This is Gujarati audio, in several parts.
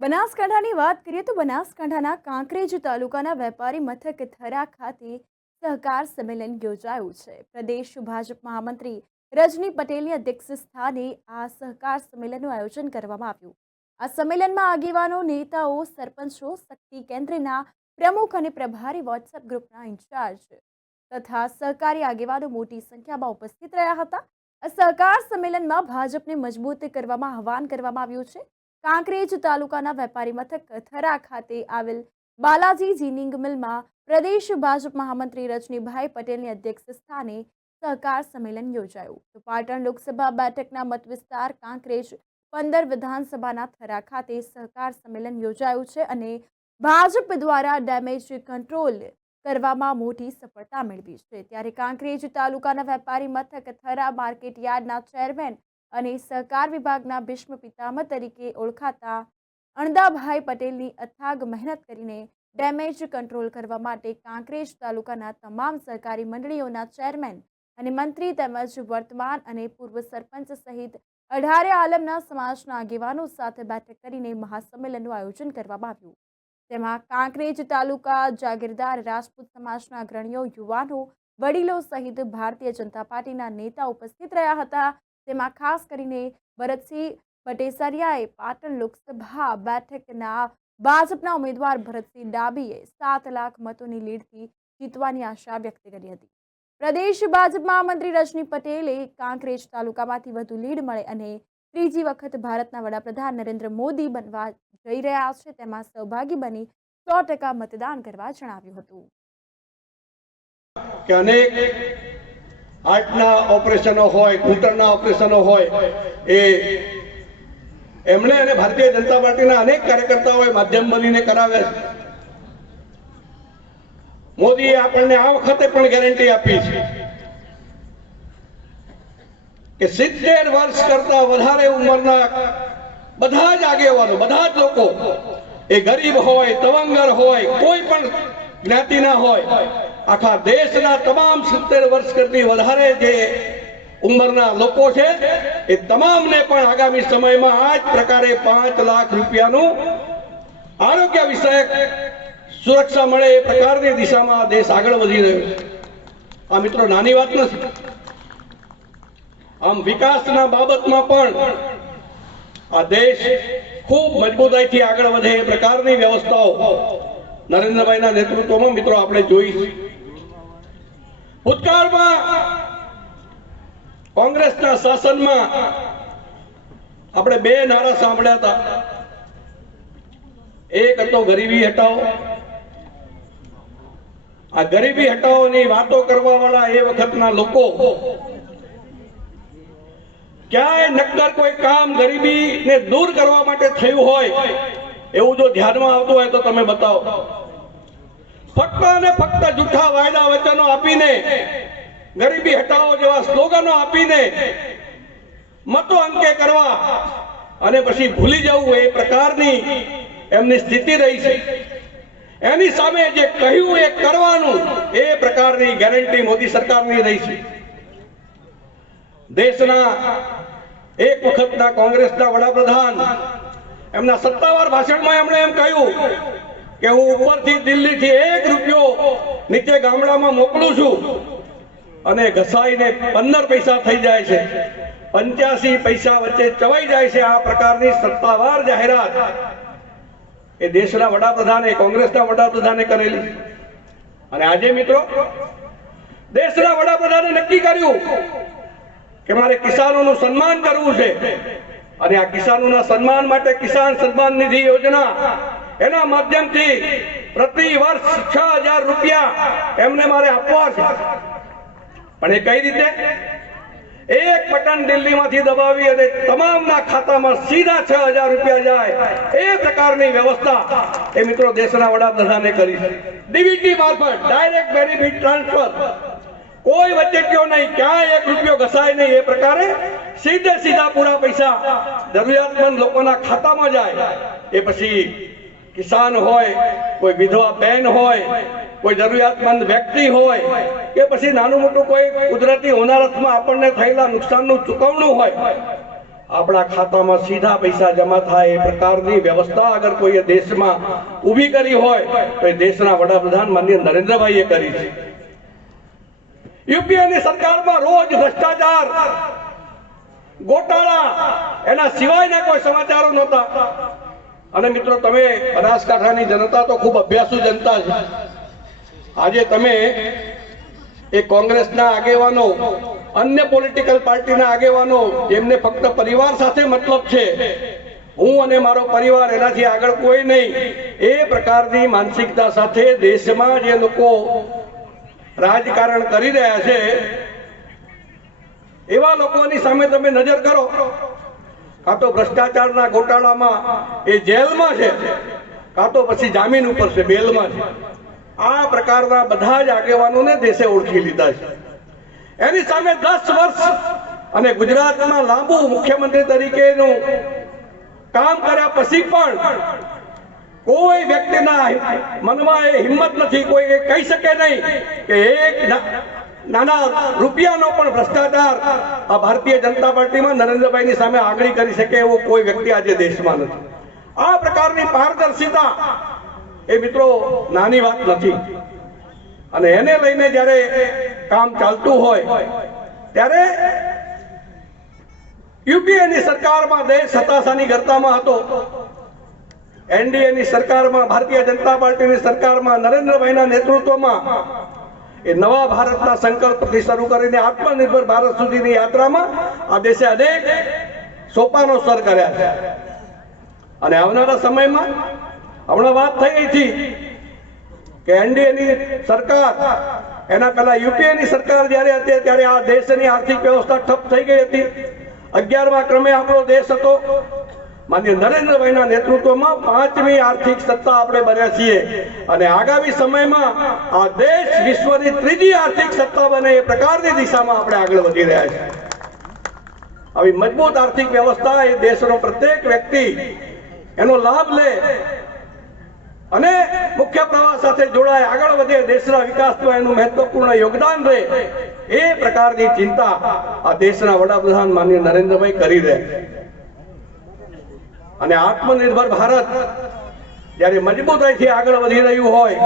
બનાસકાંઠાની વાત કરીએ તો બનાસકાંઠાના કાંકરેજ તાલુકાના વેપારી મથક થરા ખાતે સહકાર સંમેલન યોજાયું છે। પ્રદેશ ભાજપ મહામંત્રી રજની પટેલની અધ્યક્ષ સ્થાને આ સહકાર સંમેલનનું આયોજન કરવામાં આવ્યું। આ સંમેલનમાં આગેવાનો, નેતાઓ, સરપંચો, શક્તિ કેન્દ્રના પ્રમુખ અને પ્રભારી વોટ્સએપ ગ્રુપના ઇન્ચાર્જ તથા સહકારી આગેવાનો મોટી સંખ્યામાં ઉપસ્થિત રહ્યા હતા। આ સહકાર સંમેલનમાં ભાજપને મજબૂત કરવામાં આહવાન કરવામાં આવ્યું છે। કાંકરેજ તાલુકાના વેપારી મથક થરા ખાતે આવેલ બાલાજી જીનિંગ મિલમાં પ્રદેશ ભાજપ મહામંત્રી રજનીભાઈ પટેલની અધ્યક્ષ સ્થાને સહકાર સંમેલન યોજાયું। તો પાટણ લોકસભા બેઠકના મત વિસ્તાર કાંકરેજ 15 વિધાનસભાના થરા ખાતે સહકાર સંમેલન યોજાયું છે અને ભાજપ દ્વારા ડેમેજ કંટ્રોલ કરવામાં મોટી સફળતા મેળવી છે। ત્યારે કાંકરેજ તાલુકાના વેપારી મથક થરા માર્કેટ યાર્ડના ચેરમેન અને સહકાર વિભાગના ભીષ્મ પિતામહ તરીકે ઓળખાતા અણદાભાઈ પટેલની અથાગ મહેનત કરીને ડેમેજ કંટ્રોલ કરવા માટે કાંકરેજ તાલુકાના તમામ સહકારી મંડળીઓના ચેરમેન અને મંત્રી તેમજ વર્તમાન અને પૂર્વ સરપંચ સહિત 18 આલમના સમાજના આગેવાનો સાથે બેઠક કરીને મહાસંમેલનનું આયોજન કરવામાં આવ્યું। તેમાં કાંકરેજ તાલુકા જાગીરદાર રાજપૂત સમાજના અગ્રણીઓ, યુવાનો, વડીલો સહિત ભારતીય જનતા પાર્ટીના નેતા ઉપસ્થિત રહ્યા હતા। તેમાં ખાસ કરીને ભરતસિંહ બટેસરિયાએ પાટણ લોકસભા બેઠકના ભાજપના ઉમેદવાર ભરતસિંહ ડાભીએ 7 લાખ મતોની લીડથી જીતવાની આશા વ્યક્ત કરી હતી। પ્રદેશ ભાજપ મહામંત્રી રજની પટેલે કાંકરેજ તાલુકામાંથી વધુ લીડ મળે અને ત્રીજી વખત ભારતના વડાપ્રધાન નરેન્દ્ર મોદી બનવા જઈ રહ્યા છે તેમાં સહભાગી બની 100% મતદાન કરવા જણાવ્યું હતું। હાર્ટના ઓપરેશનો હોય, ઘૂંટણના ઓપરેશનો હોય, એમણે અને ભારતીય જનતા પાર્ટીના અનેક કાર્યકર્તાઓએ માધ્યમ બનીને કરાવ્યા છે। મોદીએ આપણને આ વખતે પણ ગેરંટી આપી છે કે 70 વર્ષ કરતા વધારે ઉંમરના બધા જ આગેવાનો, બધા જ લોકો, એ ગરીબ હોય, તવંગર હોય, કોઈ પણ જ્ઞાતિના હોય, આખા દેશના તમામ 70 વર્ષ કરતી વધારે જે ઉંમરના લોકો છે એ તમામને પણ આગામી સમયમાં આ જ પ્રકારે 5 લાખ રૂપિયાનું આરોગ્ય વિષયક સુરક્ષા મળે એ પ્રકારની દિશામાં દેશ આગળ વધી રહ્યો છે। આ મિત્રો નાની વાત નથી। આમ વિકાસના બાબતમાં પણ આ દેશ ખૂબ મજબૂતાઈથી આગળ વધે એ પ્રકારની વ્યવસ્થાઓ નરેન્દ્રભાઈના નેતૃત્વમાં મિત્રો આપણે જોઈ છે। ભૂતકાળમાં કોંગ્રેસના શાસનમાં આપણે 2 નારા સાંભળ્યા હતા। એક હતો ગરીબી હટાવો। આ ગરીબી હટાવોની વાતો કરવા વાળા એ વખતના લોકો ક્યાંય નક્કર કોઈ કામ ગરીબીને દૂર કરવા માટે થયું હોય એવું જો ધ્યાનમાં આવતું હોય તો તમે બતાવો। ફક્ત અને ફક્ત જૂઠા વાયદા વચનો આપીને, ગરીબી હટાવો જેવા સ્લોગનો આપીને મતો અંકે કરવા અને પછી ભૂલી જવું એ પ્રકારની એમની સ્થિતિ રહી છે। એની સામે જે કહ્યું એ કરવાનું એ પ્રકારની ગેરંટી મોદી સરકારની રહી છે। દેશના એક વખતના કોંગ્રેસના વડાપ્રધાન એમના સત્તાવાર ભાષણમાં એમણે એમ કહ્યું કે હું ઉપરથી દિલ્હીથી 1 રૂપિયો નીચે ગામડામાં મોકલું છું અને ઘસાઈને 15 પૈસા થઈ જાય છે, 85 પૈસા વચ્ચે ચવાઈ જાય છે। આ પ્રકારની સત્તાવાર જાહેરાત એ દેશના વડાપ્રધાને, કોંગ્રેસના વડાપ્રધાને કરેલી। અને આજે મિત્રો દેશના વડાપ્રધાને નક્કી કર્યું કે મારે કિસાનોનું સન્માન કરવું છે અને આ કિસાનોના સન્માન માટે કિસાન સન્માન નિધિ યોજના એના માધ્યમથી પ્રતિ વર્ષ 6000 રૂપિયા એમને મારે આપવા છે। પણ એ કઈ રીતે? એક બટન દિલ્હીમાંથી દબાવી અને તમામના ખાતામાં સીધા 6000 રૂપિયા જાય એ પ્રકારની વ્યવસ્થા એ મિત્રો દેશના વડાપ્રધાને કરી છે। ડીબીટી મારફત ડાયરેક્ટ બેનિફિટ ટ્રાન્સફર, કોઈ વચ્ચેટીઓ નહીં, ક્યાંય 1 રૂપિયો ઘસાય નહીં, એ પ્રકારે સીધા પૂરા પૈસા જરૂરિયાતમંદ લોકોના ખાતામાં જાય। એ પછી કિસાન હોય, કોઈ વિધવા બહેન હોય, કોઈ જરૂરિયાતમંદ વ્યક્તિ હોય કે પછી નાનું મોટું કોઈ કુદરતી હોનારતમાં આપણને થયેલા નુકસાનનું ચૂકવણું હોય, આપણા ખાતામાં સીધા પૈસા જમા થાય એ પ્રકારની વ્યવસ્થા અગર કોઈએ દેશમાં ઊભી કરી હોય તો એ દેશના વડાપ્રધાન માનનીય નરેન્દ્રભાઈએ કરી છે. યુપીએની સરકારમાં રોજ ભ્રષ્ટાચાર, ગોટાળા, એના સિવાયના કોઈ સમાચારો નહોતા. અને મિત્રો, તમે બનાસકાંઠાની જનતા તો ખૂબ અભ્યાસુ જનતા છે. આજે તમે એ કોંગ્રેસના આગેવાનો, અન્ય પોલિટિકલ પાર્ટીના આગેવાનો, જેમને ફક્ત પરિવાર સાથે મતલબ છે, હું અને મારો પરિવાર, એનાથી આગળ કોઈ નહીં, એ પ્રકારની માનસિકતા સાથે દેશમાં જે લોકો રાજકારણ કરી રહ્યા છે, એવા લોકોની સામે તમે નજર કરો. કાં તો ભ્રષ્ટાચારના ગોટાળામાં એ જેલમાં છે, કાં તો પછી જામીન ઉપર છે, બેલમાં છે. આ પ્રકારના બધા જ આગેવાનોને દેશે ઓળખી લીધા છે. એની સામે 10 વર્ષ અને ગુજરાતમાં લાંબુ મુખ્યમંત્રી તરીકેનું કામ કર્યા પછી પણ કોઈ વ્યક્તિના મનમાં એ હિંમત નથી, કોઈ એ કહી શકે નહીં કે એક નાના રૂપિયાનો પણ ભ્રષ્ટાચાર આ ભારતીય જનતા પાર્ટીમાં નરેન્દ્રભાઈની સામે આગળ કરી શકે એવો કોઈ વ્યક્તિ આજે દેશમાં નથી. આ પ્રકારની પારદર્શિતા એ મિત્રો નાની વાત નથી. અને એને લઈને જ્યારે કામ ચાલતું હોય ત્યારે યુપીએની સરકારમાં દેશ હતાશાની ગર્તામાં હતો. એનડીએની સરકારમાં, ભારતીય જનતા પાર્ટીની સરકારમાં, નરેન્દ્રભાઈના નેતૃત્વમાં એ નવા ભારતના સંકલ્પથી શરૂ કરીને આત્મનિર્ભર ભારત સુધીની યાત્રામાં આ દેશે અનેક સોપાનો સર કર્યા છે. અને આવનારા સમયમાં, હમણાં વાત થઈ હતી કે એનડીએની સરકાર, એના પહેલા યુપીએની સરકાર જ્યારે હતી ત્યારે આ દેશની આર્થિક વ્યવસ્થા ઠપ થઈ ગઈ હતી. 11મા ક્રમે આપણો દેશ હતો. માનનીય નરેન્દ્રભાઈના નેતૃત્વમાં 5મી આર્થિક સત્તા આપણે બન્યા છીએ. અને આગામી સમયમાં આ દેશ વિશ્વની 3જી આર્થિક સત્તા બને એ પ્રકારની દિશામાં આપણે આગળ વધી રહ્યા છીએ. આવી મજબૂત આર્થિક વ્યવસ્થા એ દેશનો પ્રત્યેક વ્યક્તિ એનો લાભ લે અને મુખ્ય પ્રવાહ સાથે જોડાય, આગળ વધે, દેશના વિકાસમાં એનું મહત્વપૂર્ણ યોગદાન રહે, એ પ્રકારની ચિંતા આ દેશના વડાપ્રધાન માનનીય નરેન્દ્રભાઈ કરી રહ્યા છે. અને આત્મનિર્ભર ભારત જ્યારે મજબૂતાઈથી આગળ વધી રહ્યું હોય,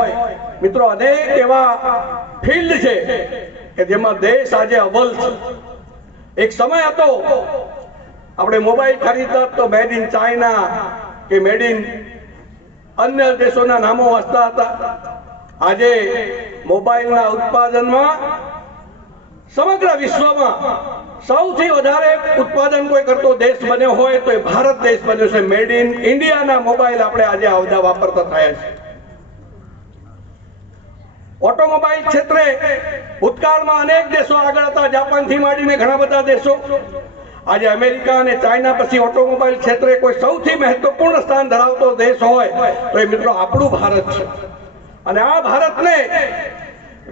મિત્રો, અનેક એવા ફિલ્ડ છે કે જેમાં દેશ આજે અવ્વલ છે. એક સમય હતો આપણે મોબાઈલ ખરીદતા તો મેડ ઇન ચાઇના કે મેડ ઇન અન્ય દેશોના નામો વાંચતા હતા. આજે મોબાઈલના ઉત્પાદનમાં સમગ્ર વિશ્વમાં સૌથી વધારે ઉત્પાદન કોઈ કરતો દેશ બન્યો હોય તો એ ભારત દેશ બન્યો છે. મેડ ઇન ઇન્ડિયાના મોબાઈલ આપણે આજે આવતા વાપરતા થયા છે. ઓટોમોબાઈલ ક્ષેત્રે ભૂતકાળમાં અનેક દેશો આગળ હતા, જાપાનથી માંડીને ઘણા બધા દેશો. આજે અમેરિકા અને ચાઇના પછી ઓટોમોબાઈલ ક્ષેત્રે કોઈ સૌથી મહત્વપૂર્ણ સ્થાન ધરાવતો દેશ હોય તો એ મિત્રો આપણું ભારત છે. અને આ ભારતને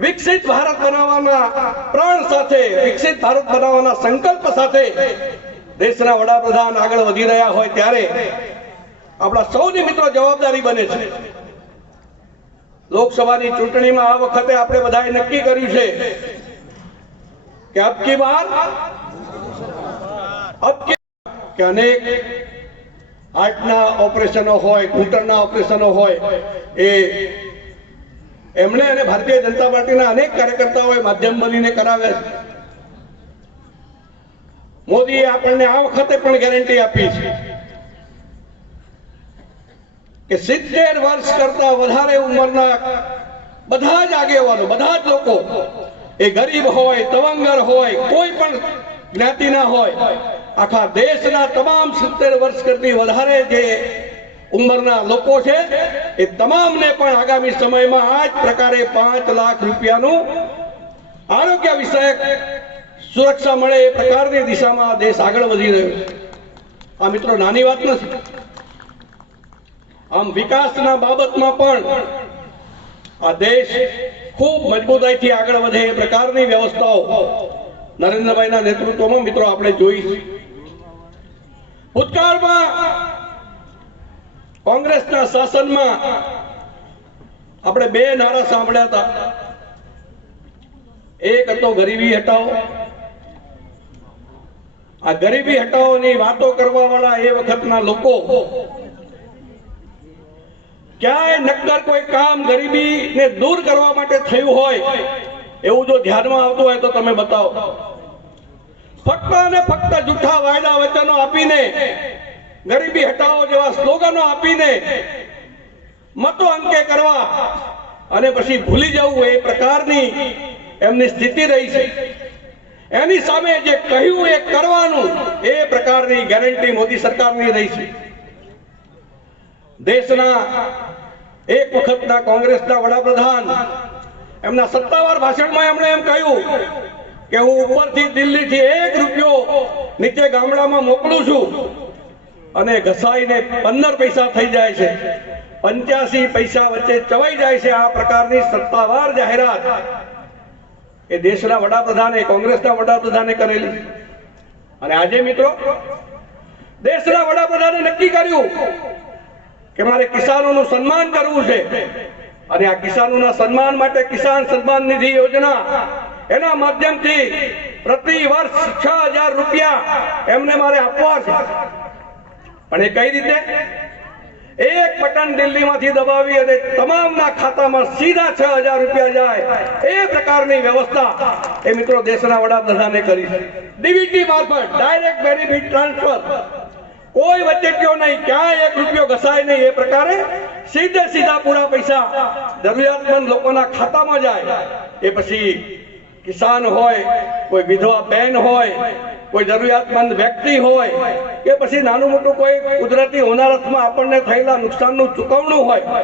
વિકસિત ભારત બનાવવાના પ્રણ સાથે, વિકસિત ભારત બનાવવાના સંકલ્પ સાથે દેશના વડાપ્રધાન આગળ વધી રહ્યા હોય ત્યારે આપણા સૌની મિત્રો જવાબદારી બને છે. લોકસભાની ચૂંટણીમાં આ વખતે આપણે બધાએ નક્કી કર્યું છે કે અબકી બાર કે અનેક હાર્ટના ઓપરેશનો હોય, ઘૂંટણના ઓપરેશનો હોય, એ એમણે અને ભારતીય જનતા પાર્ટીના અનેક કાર્યકર્તાઓએ માધ્યમ બનીને કરાવ્યા છે. મોદીએ આપણને આ વખતે પણ ગેરંટી આપી છે કે 70 વર્ષ કરતા વધારે ઉંમરના બધા જ આગેવાનો, બધા જ લોકો, એ ગરીબ હોય, તવંગર હોય, કોઈ પણ જ્ઞાતિના હોય, આખા દેશના તમામ 70 વર્ષ કરતી વધારે જે ઉંમરના લોકો છે એ તમામને પણ આગામી સમયમાં આ જ પ્રકારે 5 લાખ રૂપિયાનું આરોગ્ય વિષયક સુરક્ષા મળે એ પ્રકારની દિશામાં દેશ આગળ વધી રહ્યો છે. આ મિત્રો નાની વાત નથી. આમ વિકાસના બાબતમાં પણ આ દેશ ખૂબ મજબૂતાઈથી આગળ વધે એ પ્રકારની વ્યવસ્થાઓ નરેન્દ્રભાઈના નેતૃત્વમાં મિત્રો આપણે જોઈ. ભૂતકાળમાં કોંગ્રેસના શાસનમાં આપણે 2 નારા સાંભળ્યા હતા. એક હતો ગરીબી હટાવો આ ગરીબી હટાવોની વાતો કરવા વાળા એ વખતના લોકો ક્યાંય નક્કર કોઈ કામ ગરીબીને દૂર કરવા માટે થયું હોય એવું જો ધ્યાનમાં આવતું હોય તો તમે બતાવો. ફક્ત અને ફક્ત જૂઠા વાયદા વચનો આપીને, ગરીબી હટાવો જેવા સ્લોગનો આપીને મતો અંકે કરવા અને પછી ભૂલી જવું એ પ્રકારની એમની સ્થિતિ રહી છે. એની સામે જે કહ્યું એ કરવાનું એ પ્રકારની ગેરંટી મોદી સરકારની રહી છે. દેશના એક વખતના કોંગ્રેસના વડાપ્રધાન એમના સત્તાવાર ભાષણમાં એમણે એમ કહ્યું કે હું ઉપરથી દિલ્હીથી 1 રૂપિયો નીચે ગામડામાં મોકલું છું અને ઘસાઈને 15 પૈસા થઈ જાય છે, 85 પૈસા વચ્ચે ચવાઈ જાય છે. આ પ્રકારની સત્તાવાર જાહેરાત એ દેશના વડાપ્રધાને, કોંગ્રેસના વડાપ્રધાને કરેલી. અને આજે મિત્રો દેશના વડાપ્રધાને નક્કી કર્યું કે મારે કિસાનોનું સન્માન કરવું છે અને આ કિસાનોના સન્માન માટે કિસાન સન્માન નિધિ યોજના એના માધ્યમથી પ્રતિ વર્ષ 6000 રૂપિયા એમને મારે આપવા છે. પણ એ કઈ રીતે? એક બટન દિલ્હીમાંથી દબાવી અને તમામના ખાતામાં સીધા 6000 રૂપિયા જાય એ પ્રકારની વ્યવસ્થા એ મિત્રો દેશના વડાપ્રધાને કરી છે. ડીબીટી મારફત ડાયરેક્ટ બેનિફિટ ટ્રાન્સફર, કોઈ વચ્ચેટીઓ નહીં, ક્યાંય 1 રૂપિયો ઘસાય નહીં, એ પ્રકારે સીધા પૂરા પૈસા જરૂરિયાતમંદ લોકોના ખાતામાં જાય. એ પછી કિસાન હોય, કોઈ વિધવા બહેન હોય, કોઈ જરૂરિયાતમંદ વ્યક્તિ હોય કે પછી નાનું મોટું કોઈ કુદરતી હોનારતમાં આપણને થયેલા નુકસાનનું ચૂકવણું હોય,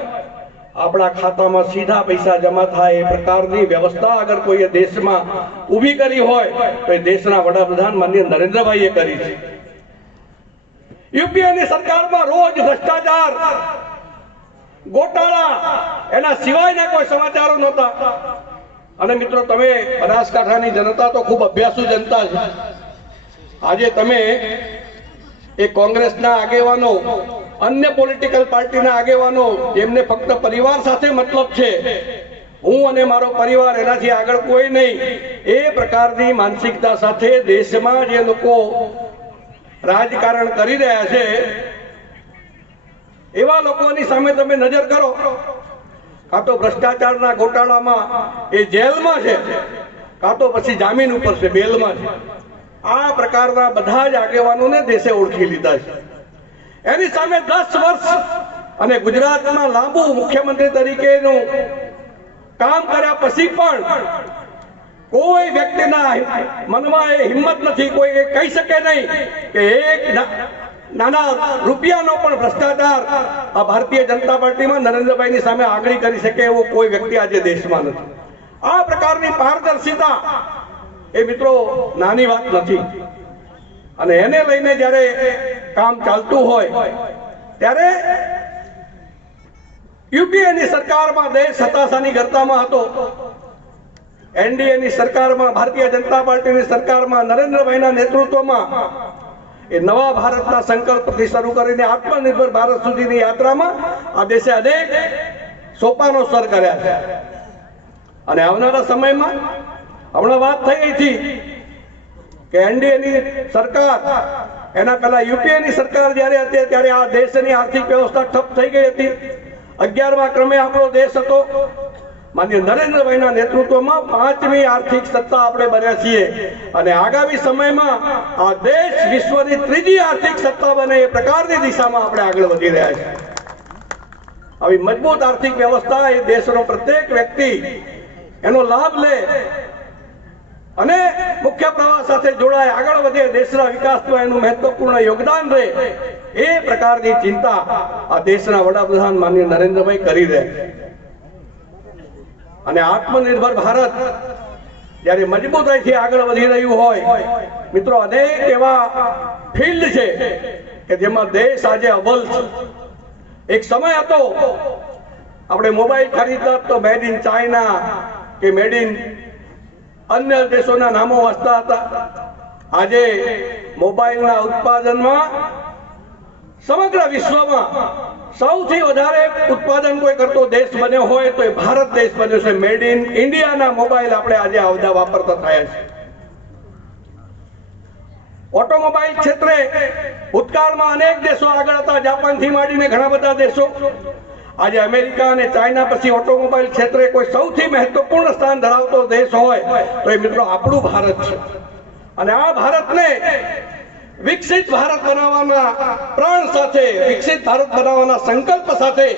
આપણા ખાતામાં સીધા પૈસા જમા થાય એ પ્રકારની વ્યવસ્થા અગર કોઈએ દેશમાં ઊભી કરી હોય તો એ દેશના વડાપ્રધાન માનનીય નરેન્દ્રભાઈએ કરી છે. યુપીએની સરકારમાં રોજ ભ્રષ્ટાચાર, ગોટાળા, એના સિવાયના કોઈ સમાચારો નહોતા. અને મિત્રો તમે બનાસકાંઠાની જનતા તો ખૂબ અભ્યાસુ જનતા છે. આજે તમે એ કોંગ્રેસના આગેવાનો, અન્ય પોલિટિકલ પાર્ટીના આગેવાનો જેમને ફક્ત પરિવાર સાથે મતલબ છે, હું અને મારો પરિવાર એનાથી આગળ કોઈ નહીં, એ પ્રકારની માનસિકતા સાથે દેશમાં જે લોકો રાજકારણ કરી રહ્યા છે એવા લોકોની સામે તમે નજર કરો. કાં તો ભ્રષ્ટાચારના ગોટાળામાં એ જેલમાં છે, કાં તો પછી જામીન ઉપર છે, બેલમાં છે. આ પ્રકારના બધા જ આગેવાનોને દેશે ઓળખી લીધા છે. એની સામે 10 વર્ષ અને ગુજરાતમાં લાંબુ મુખ્યમંત્રી તરીકેનું કામ કર્યા પછી પણ કોઈ વ્યક્તિના મનમાં એ હિંમત નથી, કોઈ એ કહી શકે નહીં કે એક નાના રૂપિયાનો પણ ભ્રષ્ટાચાર આ ભારતીય જનતા પાર્ટીમાં નરેન્દ્રભાઈની સામે આગળ કરી શકે એવો કોઈ વ્યક્તિ આજે દેશમાં નથી. આ પ્રકારની પારદર્શિતા એ મિત્રો નાની વાત નથી. અને એને લઈને જ્યારે કામ ચાલતું હોય ત્યારે યુપીએની સરકારમાં દેશ હતાશાની ગર્તામાં હતો. એનડીએની સરકારમાં, ભારતીય જનતા પાર્ટીની સરકારમાં નરેન્દ્રભાઈના નેતૃત્વમાં એ નવા ભારતના સંકલ્પથી શરૂ કરીને આત્મનિર્ભર ભારત સુધીની યાત્રામાં આ દેશે અનેક સોપાનો સર કર્યા છે. અને આવનારા સમયમાં હમણાં વાત થઈ હતી કે એનડીએની સરકાર, એના પહેલા યુપીએની સરકાર જ્યારે હતી ત્યારે આ દેશની આર્થિક વ્યવસ્થા ઠપ થઈ ગઈ હતી. 11મા ક્રમે આપણો દેશ હતો. માનનીય નરેન્દ્રભાઈના નેતૃત્વમાં 5મી આર્થિક સત્તા આપણે બન્યા છીએ અને આગામી સમયમાં આ દેશ વિશ્વની 3જી આર્થિક સત્તા બને એ પ્રકારની દિશામાં આપણે આગળ વધી રહ્યા છીએ. આવી મજબૂત આર્થિક વ્યવસ્થા એ દેશનો પ્રત્યેક વ્યક્તિ એનો લાભ લે અને મુખ્ય પ્રવાહ સાથે જોડાય, આગળ વધે, દેશના વિકાસમાં એનું મહત્વપૂર્ણ યોગદાન રહે, એ પ્રકારની ચિંતા આ દેશના વડાપ્રધાન માનનીય નરેન્દ્રભાઈ કરી રહ્યા છે. અને આત્મનિર્ભર ભારત જ્યારે મજબૂતાઈથી આગળ વધી રહ્યું હોય મિત્રો, અનેક એવા ફિલ્ડ છે કે જેમાં દેશ આજે અવ્વલ છે. એક સમય હતો આપણે મોબાઈલ ખરીદતા તો મેડ ઇન ચાઇના કે મેડ ઇન અન્ય દેશોના નામો વાંચતા હતા. આજે મોબાઈલના ઉત્પાદનમાં સમગ્ર વિશ્વમાં સૌથી વધારે ઉત્પાદન કોઈ કરતો દેશ બન્યો હોય તો એ ભારત દેશ બન્યો છે. મેડ ઇન ઇન્ડિયાના મોબાઈલ આપણે આજે આવતા વાપરતા થયા છે. ઓટોમોબાઈલ ક્ષેત્રે ભૂતકાળમાં અનેક દેશો આગળ હતા, જાપાનથી માંડીને ઘણા બધા દેશો. આજે અમેરિકા અને ચાઇના પછી ઓટોમોબાઈલ ક્ષેત્રે કોઈ સૌથી મહત્વપૂર્ણ સ્થાન ધરાવતો દેશ હોય તો એ મિત્રો આપણું ભારત છે. અને આ ભારતને વિકસિત ભારત બનાવવાના પ્રણ સાથે, વિકસિત ભારત બનાવવાના સંકલ્પ સાથે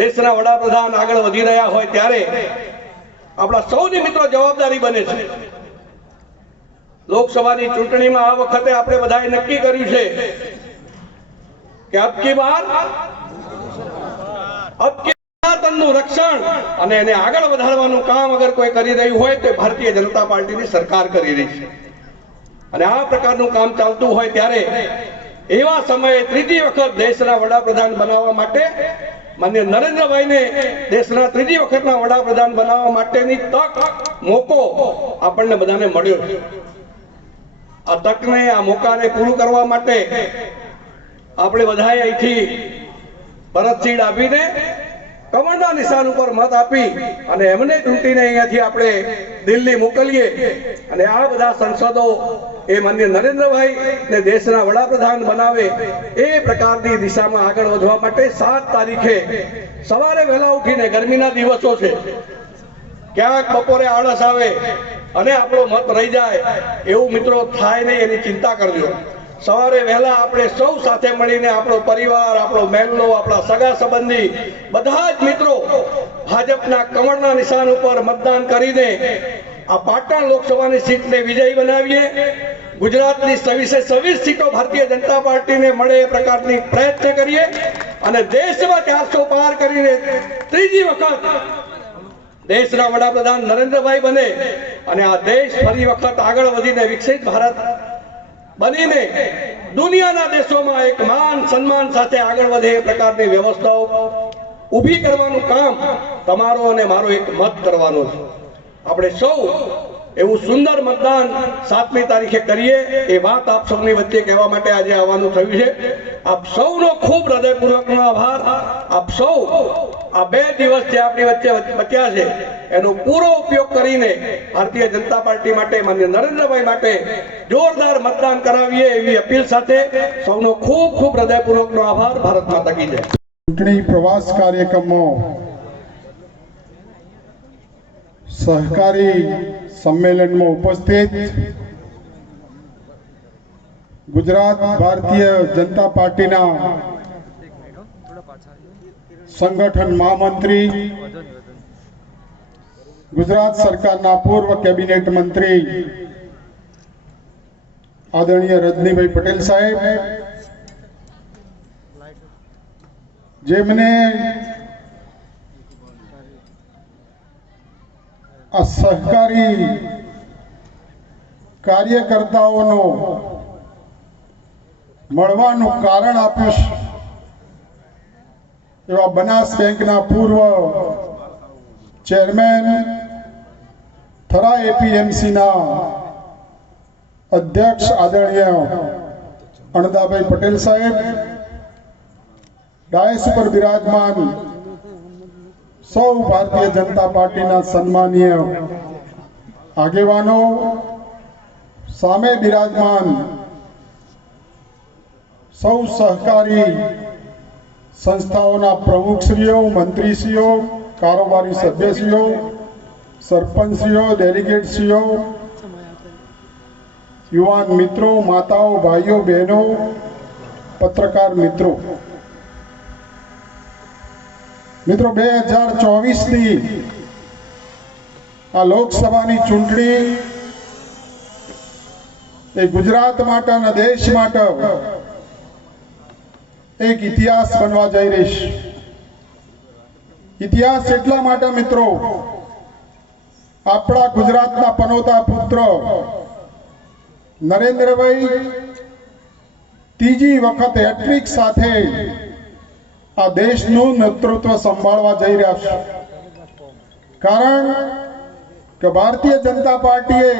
દેશના વડાપ્રધાન આગળ વધી રહ્યા હોય ત્યારે આપણા સૌની મિત્રો જવાબદારી બને છે. લોકસભાની ચૂંટણીમાં આ વખતે આપણે બધાએ નક્કી કર્યું છે કે અબકી બાર સનાતનનું રક્ષણ અને એને આગળ વધારવાનું કામ અગર કોઈ કરી રહ્યું હોય તો ભારતીય જનતા પાર્ટીની સરકાર કરી રહી છે. અને આ પ્રકારનું કામ ચાલતું હોય ત્યારે એવા સમયે ત્રીજી વખત દેશના વડાપ્રધાન બનાવવા માટે માનનીય નરેન્દ્રભાઈને દેશના ત્રીજી વખતના વડાપ્રધાન બનાવવા માટેની તક, મોકો આપણને બધાને મળ્યો છે. આ તકને, આ મોકાને પૂરું કરવા માટે આપણે બધાએ અહીંથી ભરતસિંહ ડાભીને કમળના નિશાન ઉપર મત આપી અને એમને ચૂંટીને અહીંયાથી આપણે દિલ્હી મોકલીએ અને આ બધા સંસદો એ માનનીય નરેન્દ્રભાઈ ને દેશના વડાપ્રધાન બનાવે એ પ્રકારની દિશામાં આગળ વધવા માટે 7 તારીખે સવારે વહેલા ઉઠીને, ગરમીના દિવસો છે, ક્યાંક બપોરે આળસ આવે અને આપણો મત રહી જાય એવું મિત્રો થાય નહીં, એની ચિંતા કરજો. સવારે વહેલા આપણે સૌ સાથે મળીને આપણો પરિવાર, આપણો મહેલો, આપણા સગા સંબંધી બધા જ મિત્રો ભાજપના કમળના નિશાન ઉપર મતદાન કરીને આ પાટણ લોકસભાની સીટને વિજયી બનાવીએ. ગુજરાતની 26 સીટો ભારતીય જનતા પાર્ટીને મળે એ પ્રકારની પ્રયત્ન કરીએ અને દેશમાં 400 પાર કરીને ત્રીજી વખત દેશના વડાપ્રધાન નરેન્દ્રભાઈ બને અને આ દેશ ફરી વખત આગળ વધીને વિકસિત ભારત બનીને દુનિયાના દેશોમાં એક માન સન્માન સાથે આગળ વધે એ પ્રકારની વ્યવસ્થાઓ ઊભી કરવાનું કામ તમારો અને મારો એક મત કરવાનો છે. આપણે સૌ એવું સુંદર મતદાન 7મી તારીખે કરીએ એ વાત આપ સૌની વચ્ચે કહેવા માટે આજે આવવાનું થયું છે. આપ સૌનો ખૂબ હૃદયપૂર્વકનો આભાર. આપ સૌ આ 2 દિવસ જે આપણી વચ્ચે બચ્યા છે એનો પૂરો ઉપયોગ કરીને ભારતીય જનતા પાર્ટી માટે, માનનીય નરેન્દ્રભાઈ માટે જોરદાર મતદાન કરાવીએ એવી અપીલ સાથે સૌનો ખૂબ ખૂબ હૃદયપૂર્વકનો આભાર. ભારત માતા કી જય. ચૂંટણી પ્રવાસ કાર્યક્રમમાં સહકારી સંમેલનમાં ઉપસ્થિત ગુજરાત ભારતીય જનતા પાર્ટીના સંગઠન મહામંત્રી, ગુજરાત સરકારના પૂર્વ કેબિનેટ મંત્રી આદરણીય રજનીભાઈ પટેલ સાહેબ, જેમને આ સહકારી કાર્યકર્તાઓનો મળવાનું કારણ આપ્યું છે એવા બનાસ બેંકના પૂર્વ ચેરમેન, થરા એપીએમસીના અધ્યક્ષ આદરણીય અણદાભાઈ પટેલ સાહેબ, ડાયસ ઉપર બિરાજમાન સૌ ભારતીય જનતા પાર્ટીના સન્માનીય આગેવાનો, સામે બિરાજમાન સૌ સહકારી સંસ્થાઓના પ્રમુખશ્રીઓ, મંત્રીશ્રીઓ, કારોબારી સભ્યશ્રીઓ, સરપંચશ્રીઓ, ડેલિગેટશ્રીઓ, યુવાન મિત્રો, માતાઓ, ભાઈઓ, બહેનો, પત્રકાર મિત્રો, 2024ની આ લોકસભાની ચૂંટણી એ ગુજરાત માટે અને દેશ માટે એક ઇતિહાસ બનવા જઈ રહી છે. ઇતિહાસ એટલા માટે મિત્રો, આપણા ગુજરાતના પનોતા પુત્ર નરેન્દ્રભાઈ ત્રીજી વખત હેટ્રિક સાથે આ દેશનું નેતૃત્વ સંભાળવા જઈ રહ્યા છે. કારણ કે ભારતીય જનતા પાર્ટીએ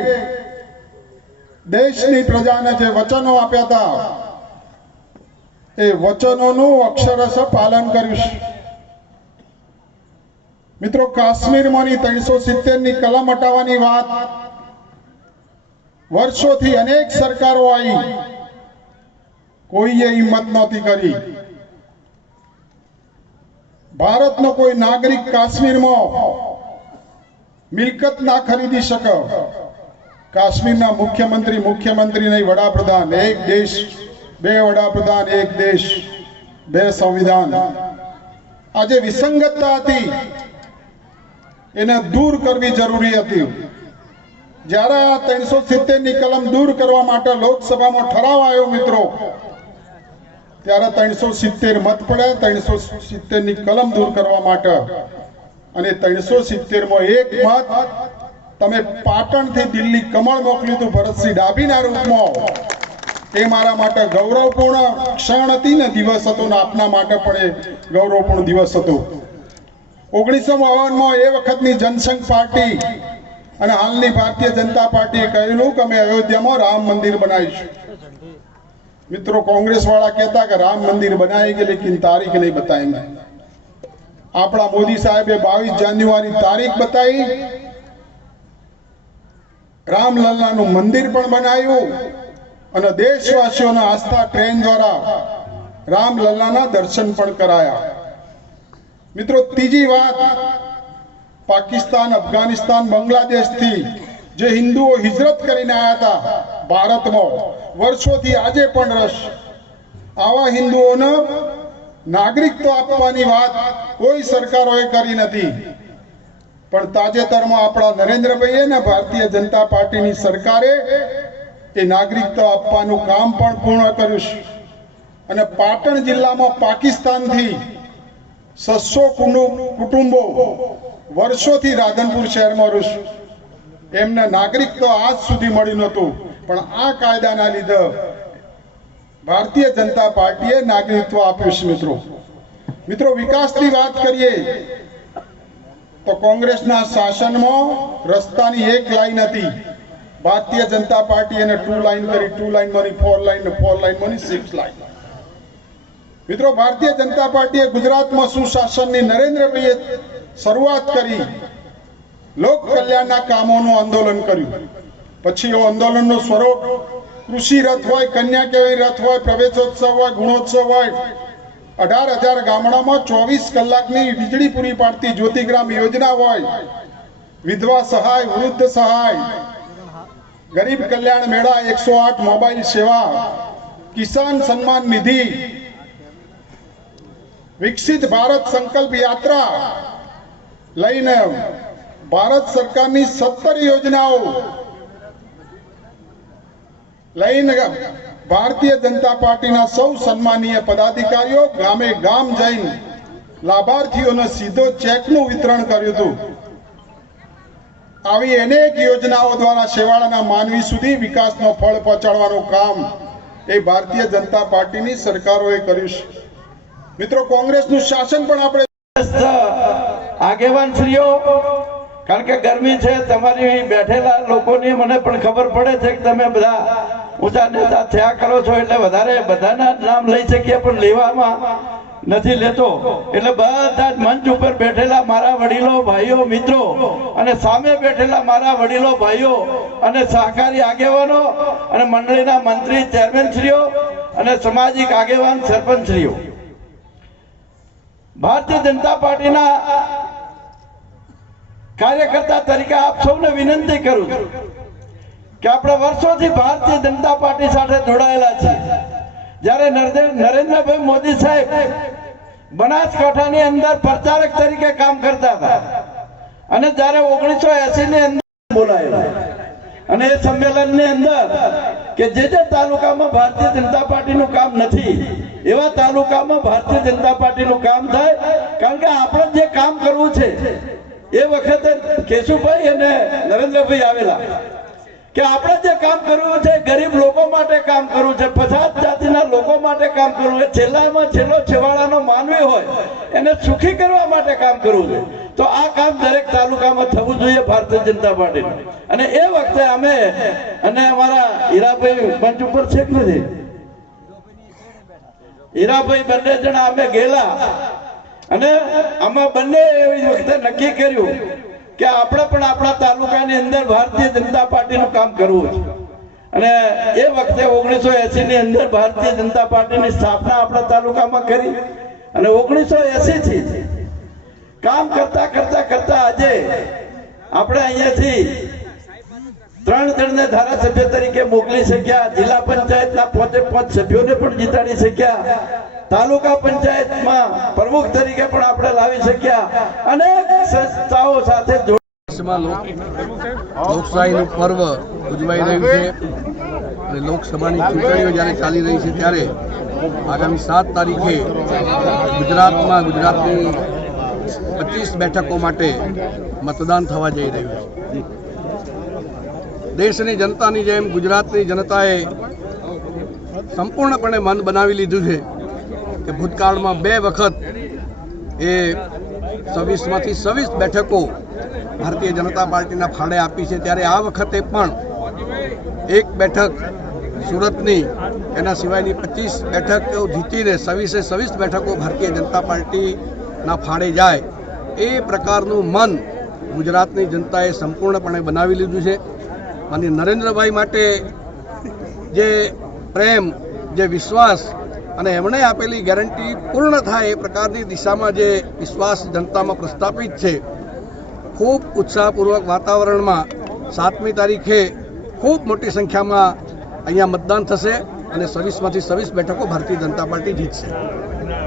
દેશની પ્રજાને જે વચનો આપ્યા હતા એ વચનોનું અક્ષરશઃ પાલન કર્યું છે. મિત્રો, કાશ્મીરમાંની 370ની કલમ હટાવવાની વાત વર્ષોથી અનેક સરકારો આવી, કોઈએ હિંમત નહોતી કરી. ભારતનો કોઈ નાગરિક કાશ્મીરમાં મિલકત ના ખરીદી શકે. કાશ્મીરના મુખ્યમંત્રી નહીં, વડાપ્રધાન. એક દેશ બે વડાપ્રધાન, એક દેશ બે સંવિધાન. આજે વિસંગતતા હતી એને દૂર કરવી જરૂરી હતી. જ્યારે આ 370 ની કલમ દૂર કરવા માટે લોકસભામાં ઠરાવ આવ્યો મિત્રો, ત્યારે 370 મત પડ્યા 370 ની કલમ દૂર કરવા માટે. અને 370 માં એક મત તમે પાટણથી દિલ્હી કમળ મોકલ્યું હતું ભરતસિંહ ડાભીના રૂપમાં. એ મારા માટે ગૌરવપૂર્ણ ક્ષણ હતી ને, દિવસ હતો ને આપના માટે પણ એ ગૌરવપૂર્ણ દિવસ હતો. 1952માં એ વખતની જનસંઘ પાર્ટી અને હાલની ભારતીય જનતા પાર્ટીએ કહેલું કે અમે અયોધ્યામાં રામ મંદિર બનાવીશું. મિત્રો, કોંગ્રેસ વાળા કહેતા કે રામ મંदिर बनाएंगे लेकिन तारीख नहीं बताएंगे. આપણા મોદી સાહેબે 22 જાન્યુઆરી તારીખ બતાવી, રામલલ્લાનું મંદિર પણ બનાવ્યું અને દેશવાસીઓના આસ્થા ટ્રેન દ્વારા રામલલ્લાના દર્શન પણ કરાયા. મિત્રો, ત્રીજી વાત, પાકિસ્તાન, અફઘાનિસ્તાન, બાંગ્લાદેશથી જે હિન્દુઓ હિજરત કરીને આવ્યા હતા ભારતમાં, વર્ષોથી આજે પણ રસ, આવા હિન્દુઓને નાગરિકત્વ આપવાની વાત કોઈ સરકારોએ કરી નથી. પણ તાજેતરમાં આપણા નરેન્દ્રભાઈએ ને ભારતીય જનતા પાર્ટીની સરકારે એ નાગરિકત્વ આપવાનું કામ પણ પૂર્ણ કર્યું છે. અને પાટણ જિલ્લામાં પાકિસ્તાનથી 600 કુટુંબો વર્ષોથી રાધનપુર શહેરમાં રહે છે. એમને નાગરિકત્વ આજ સુધી મળ્યું નહોતું, પણ આ કાયદાના લીધે ભારતીય જનતા પાર્ટીએ નાગરિકત્વ આપ્યું છે. મિત્રો, વિકાસની વાત કરીએ તો કોંગ્રેસના શાસનમાં રસ્તાની એક લાઈન હતી. ભારતીય જનતા પાર્ટી એને 2 લાઈન કરી, 2 લાઈનમાંની 4 લાઈન ને 4 લાઈનમાંની 6 લાઈન. મિત્રો, ભારતીય જનતા પાર્ટીએ ગુજરાતમાં સુશાસનની નરેન્દ્રભાઈએ શરૂઆત કરી, લોક કલ્યાણના કામોનું આંદોલન કર્યું. પછી એ આંદોલનનો સ્વરૂપ કૃષિ રથ હોય, કન્યા કેળવણી રથ હોય, પ્રવેશોત્સવ હોય, ગુણોત્સવ હોય, 18,000 ગામડામાં 24 કલાકની વીજળી પૂરી પાડતી જ્યોતિગ્રામ યોજના હોય, વિધવા સહાય, વૃદ્ધ સહાય, ગરીબ કલ્યાણ મેળા, 108 મોબાઈલ સેવા, કિસાન સન્માન નિધિ, વિકસિત ભારત સંકલ્પ યાત્રા લઈને ભારત સરકારની 17 યોજનાઓ લઈને ભારતીય જનતા પાર્ટીના સૌ સન્માનીય પદાધિકારીઓ ગામે ગામ જઈને લાભાર્થીઓને સીધો ચેકનું વિતરણ કર્યું હતું. આવી અનેક યોજનાઓ દ્વારા છેવાડાના માનવી સુધી વિકાસનો ફળ પહોંચાડવાનું કામ એ ભારતીય જનતા પાર્ટીની સરકારોએ કર્યું છે. મિત્રો, કોંગ્રેસનું શાસન પણ આપણે આગેવાન શ્રીઓ, કારણ કે ગરમી છે, તમારી બેઠેલા લોકોની મને પણ ખબર પડે છે કે તમે બધા ઊંચા નેતા થયા કરો છો, એટલે વધારે બધાના નામ લઈ શકીએ પણ લેવામાં નથી લેતો. એટલે બધા જ મંચ ઉપર બેઠેલા મારા વડીલો, ભાઈઓ, મિત્રો અને સામે બેઠેલા મારા વડીલો, ભાઈઓ અને સહકારી આગેવાનો અને મંડળીના મંત્રી, ચેરમેન શ્રીઓ અને સામાજિક આગેવાન, સરપંચ શ્રીઓ, ભારતીય જનતા પાર્ટીના કાર્યકર્તા તરીકે આપ સૌને વિનંતી કરું છું કે આપણે વર્ષોથી ભારતીય જનતા પાર્ટી સાથે જોડાયેલા છીએ. જ્યારે નરેન્દ્રભાઈ મોદી સાહેબ બનાસકાંઠાની અંદર પ્રચારક તરીકે કામ કરતા હતા અને જ્યારે 1980 ની અંદર બોલાયેલા અને એ સંમેલનની અંદર કે જે તાલુકામાં ભારતીય જનતા પાર્ટીનું કામ નથી એવા તાલુકામાં ભારતીય જનતા પાર્ટીનું કામ થાય. કારણ કે આપણે જે કામ કરવું છે એ વખતે કેશુભાઈ અને નરેન્દ્રભાઈ આવેલા કે આપણે જે કામ કરવું છે ગરીબ લોકો માટે કામ કરવું છે, પછાત જાતિના લોકો માટે કામ કરવું છે, છેલ્લામાં છેલ્લો છેવાડાનો માનવી હોય એને સુખી કરવા માટે કામ કરવું છે. તો આ કામ દરેક તાલુકામાં થવું જોઈએ ભારતીય જનતા પાર્ટીનું. અને એ વખતે અમે અને અમારા હીરાભાઈ મંચ ઉપર છે કે નથી, હીરાભાઈ બંને જણા અમે ગયેલા અને આમાં બંને એવી વખતે નક્કી કર્યું કે આપણે પણ આપણા તાલુકાની અંદર ભારતીય જનતા પાર્ટીનું કામ કરવું છે. અને એ વખતે 1980 ની અંદર ભારતીય જનતા પાર્ટીની સ્થાપના આપણા તાલુકામાં કરી અને 1980 થી કામ કરતા કરતા કરતા આજે આપણે અહીંયાથી 3 જણને ધારાસભ્ય તરીકે મોકલી શક્યા, જિલ્લા પંચાયતના 5 સભ્યોને પણ જીતાડી શક્યા, તાલુકા પંચાયતમાં પ્રમુખ તરીકે પણ આપણે લાવી શક્યા, અનેક સંસ્થાઓ સાથે લોકશાહીનું પર્વ ઉજવાઈ રહ્યું છે અને લોકસભાની ચૂંટણીઓ જ્યારે ચાલી રહી છે ત્યારે આગામી 7 તારીખે ગુજરાતની 25 બેઠકો માટે મતદાન થવા જઈ રહ્યું છે. દેશની જનતાની જેમ ગુજરાતની જનતાએ સંપૂર્ણપણે મન બનાવી લીધું છે કે ભૂતકાળમાં 2 વખત એ 26માંથી 26 બેઠકો ભારતીય જનતા પાર્ટીના ફાળે આપી છે, ત્યારે આ વખતે પણ 1 બેઠક સુરતની, એના સિવાયની 25 બેઠકો જીતીને 26 બેઠકો ભારતીય જનતા પાર્ટીના ફાળે જાય એ પ્રકારનું મન ગુજરાતની જનતાએ સંપૂર્ણપણે બનાવી લીધું છે. અને નરેન્દ્રભાઈ માટે જે પ્રેમ, જે વિશ્વાસ અને એમણે આપેલી ગેરંટી પૂર્ણ થાય એ પ્રકારની દિશામાં જે વિશ્વાસ જનતામાં પ્રસ્થાપિત છે, ખૂબ ઉત્સાહપૂર્વક વાતાવરણમાં 7મી તારીખે ખૂબ મોટી સંખ્યામાં અહીંયા મતદાન થશે અને 26માંથી 26 બેઠકો ભારતીય જનતા પાર્ટી જીતશે.